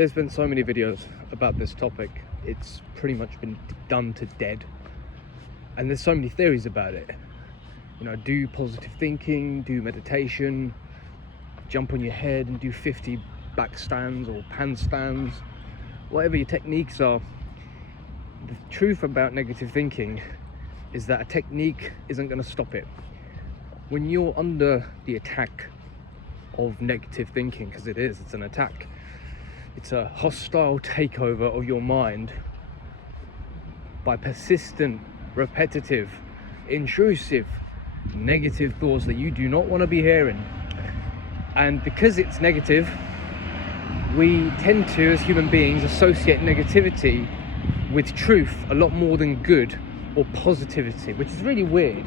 There's been so many videos about this topic. It's pretty much been done to dead. And there's so many theories about it. You know, do positive thinking, do meditation, jump on your head and do 50 back stands or handstands, whatever your techniques are. The truth about negative thinking is that a technique isn't going to stop it. When you're under the attack of negative thinking, because it's an attack, it's a hostile takeover of your mind by persistent, repetitive, intrusive, negative thoughts that you do not want to be hearing. And because it's negative, we tend to, as human beings, associate negativity with truth a lot more than good or positivity, which is really weird,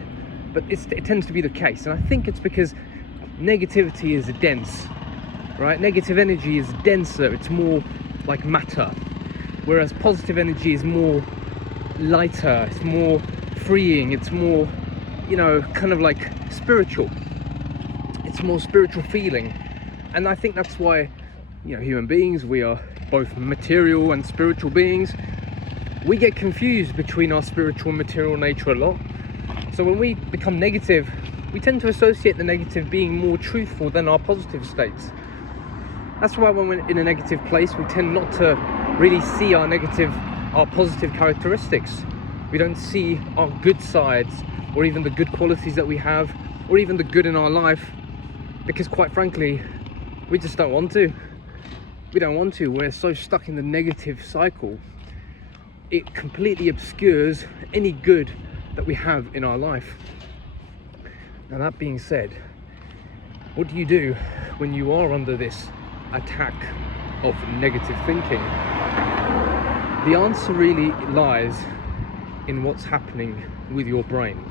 but it tends to be the case. And I think it's because negativity is dense, right? Negative energy is denser, it's more like matter, whereas positive energy is more lighter, it's more freeing, it's more, you know, kind of like spiritual. It's more spiritual feeling. And I think that's why, you know, human beings, we are both material and spiritual beings. We get confused between our spiritual and material nature a lot. So when we become negative, we tend to associate the negative being more truthful than our positive states. That's why when we're in a negative place, we tend not to really see our positive characteristics. We don't see our good sides, or even the good qualities that we have, or even the good in our life, because quite frankly, we just don't want to. We don't want to. We're so stuck in the negative cycle. It completely obscures any good that we have in our life. Now, that being said, what do you do when you are under this attack of negative thinking? The answer really lies in what's happening with your brain.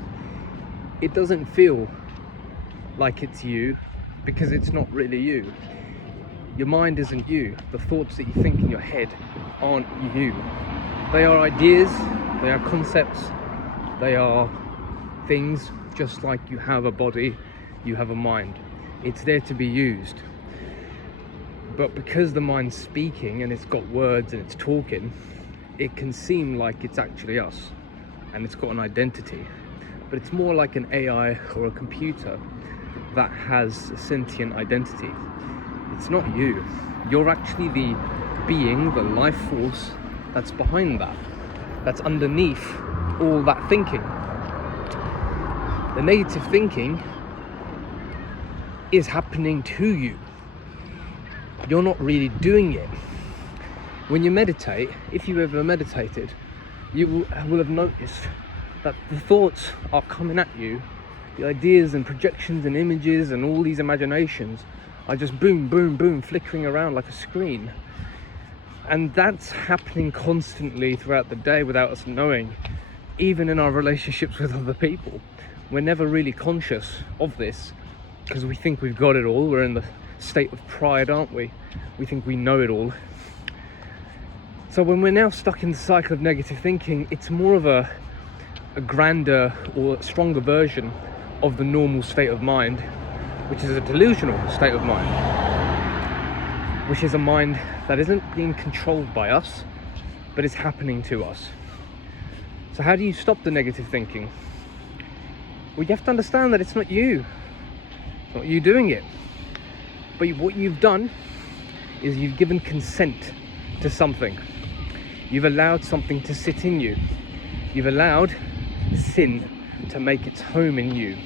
It doesn't feel like it's you because it's not really you. Your mind isn't you. The thoughts that you think in your head aren't you. They are ideas, they are concepts, they are things, just like you have a body, you have a mind. It's there to be used. But because the mind's speaking and it's got words and it's talking, it can seem like it's actually us and it's got an identity. But it's more like an AI or a computer that has a sentient identity. It's not you. You're actually the being, the life force that's behind that, that's underneath all that thinking. The negative thinking is happening to you. You're not really doing it. When you meditate, if you ever meditated, you will have noticed that the thoughts are coming at you, the ideas and projections and images and all these imaginations are just boom, boom, boom, flickering around like a screen. And that's happening constantly throughout the day without us knowing, even in our relationships with other people. We're never really conscious of this because we think we've got it all. We're in the state of pride, aren't we? We think we know it all. So when we're now stuck in the cycle of negative thinking, it's more of a grander or stronger version of the normal state of mind, which is a delusional state of mind, which is a mind that isn't being controlled by us, but is happening to us. So how do you stop the negative thinking? Well, you have to understand that it's not you. It's not you doing it. But what you've done is you've given consent to something. You've allowed something to sit in you. You've allowed sin to make its home in you.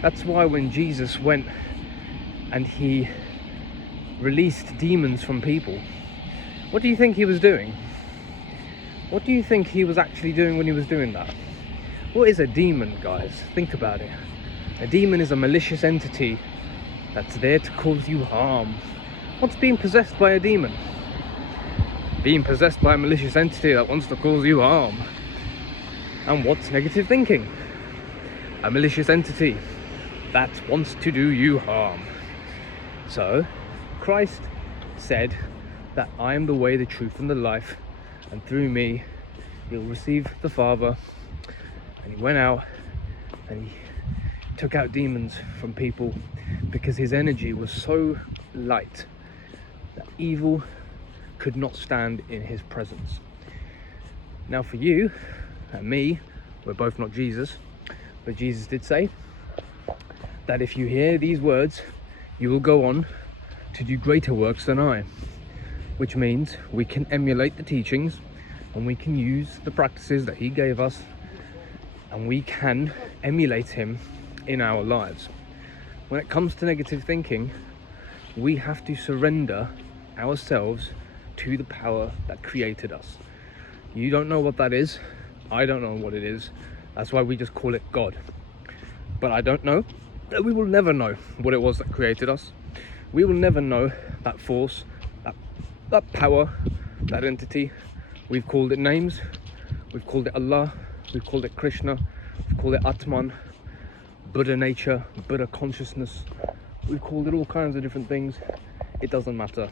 That's why when Jesus went and he released demons from people, what do you think he was doing? What do you think he was actually doing when he was doing that? What is a demon, guys? Think about it. A demon is a malicious entity that's there to cause you harm. What's being possessed by a demon? Being possessed by a malicious entity that wants to cause you harm. And what's negative thinking? A malicious entity that wants to do you harm. So, Christ said that I am the way, the truth, and the life, and through me you'll receive the Father. And he went out and he took out demons from people because his energy was so light that evil could not stand in his presence. Now for you and me, we're both not Jesus, but Jesus did say that if you hear these words, you will go on to do greater works than I, which means we can emulate the teachings and we can use the practices that he gave us, and we can emulate him in our lives. When it comes to negative thinking, we have to surrender ourselves to the power that created us. You don't know what that is. I don't know what it is. That's why we just call it God. But I don't know that we will never know what it was that created us. We will never know that force, that power, that entity. We've called it names. We've called it Allah. We've called it Krishna. We've called it Atman, Buddha nature, Buddha consciousness. We've called it all kinds of different things. It doesn't matter.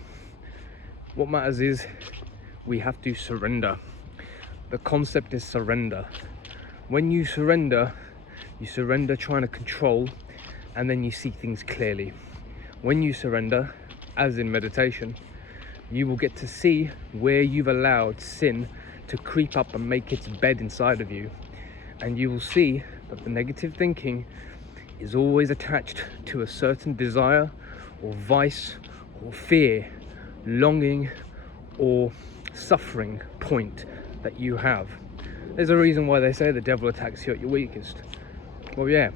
What matters is we have to surrender. The concept is surrender. When you surrender trying to control, and then you see things clearly. When you surrender, as in meditation, you will get to see where you've allowed sin to creep up and make its bed inside of you. And you will see that the negative thinking is always attached to a certain desire or vice or fear, longing or suffering point that you have. There's a reason why they say the devil attacks you at your weakest. Well, yeah,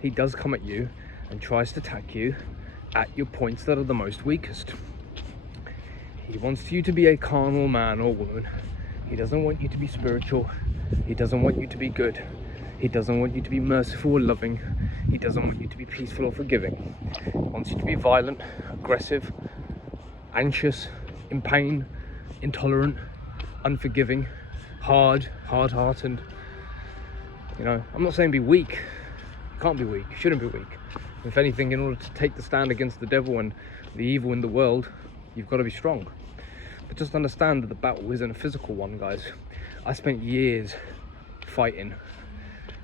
he does come at you and tries to attack you at your points that are the most weakest. He wants you to be a carnal man or woman. He doesn't want you to be spiritual. He doesn't want you to be good. He doesn't want you to be merciful or loving. He doesn't want you to be peaceful or forgiving. He wants you to be violent, aggressive, anxious, in pain, intolerant, unforgiving, hard-hearted. You know, I'm not saying be weak. You can't be weak. You shouldn't be weak. If anything, in order to take the stand against the devil and the evil in the world, you've got to be strong. But just understand that the battle isn't a physical one, guys. I spent years fighting,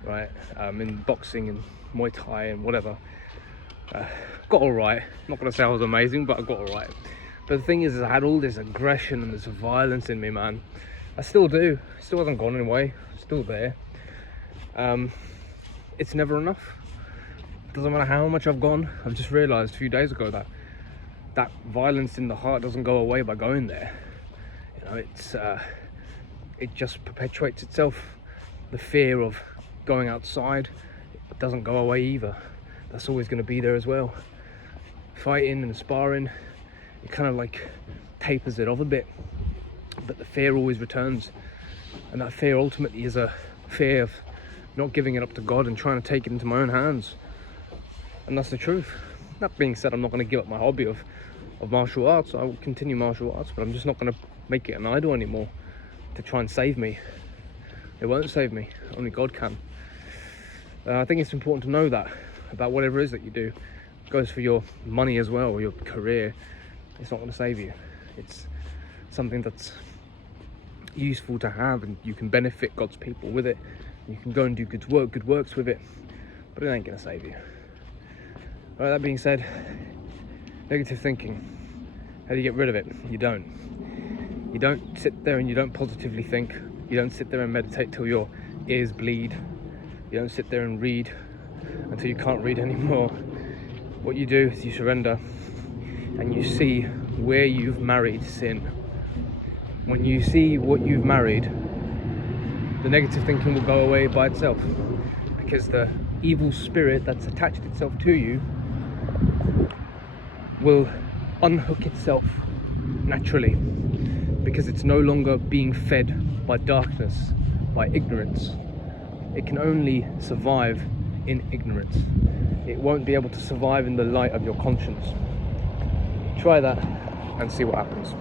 right, in boxing and Muay Thai and whatever. Got all right. Not going to say I was amazing, but I got all right. But the thing is I had all this aggression and this violence in me, man. I still do. It still hasn't gone away. It's still there. It's never enough. Doesn't matter how much I've gone. I've just realized a few days ago that that violence in the heart doesn't go away by going there. You know, it just perpetuates itself. The fear of going outside, it doesn't go away either. That's always going to be there as well. Fighting and sparring, it kind of like tapers it off a bit, but the fear always returns, and that fear ultimately is a fear of not giving it up to God and trying to take it into my own hands. And that's the truth. That being said, I'm not going to give up my hobby of martial arts. I will continue martial arts, but I'm just not going to make it an idol anymore to try and save me. It won't save me. Only God can. I think it's important to know that about whatever it is that you do. It goes for your money as well, or your career. It's not going to save you. It's something that's useful to have, and you can benefit God's people with it. You can go and do good works with it, but it ain't going to save you. Right, that being said, negative thinking, how do you get rid of it? You don't. You don't sit there and you don't positively think. You don't sit there and meditate till your ears bleed. You don't sit there and read until you can't read anymore. What you do is you surrender and you see where you've married sin. When you see what you've married, the negative thinking will go away by itself, because the evil spirit that's attached itself to you will unhook itself naturally, because it's no longer being fed by darkness, by ignorance. It can only survive in ignorance. It won't be able to survive in the light of your conscience. Try that and see what happens.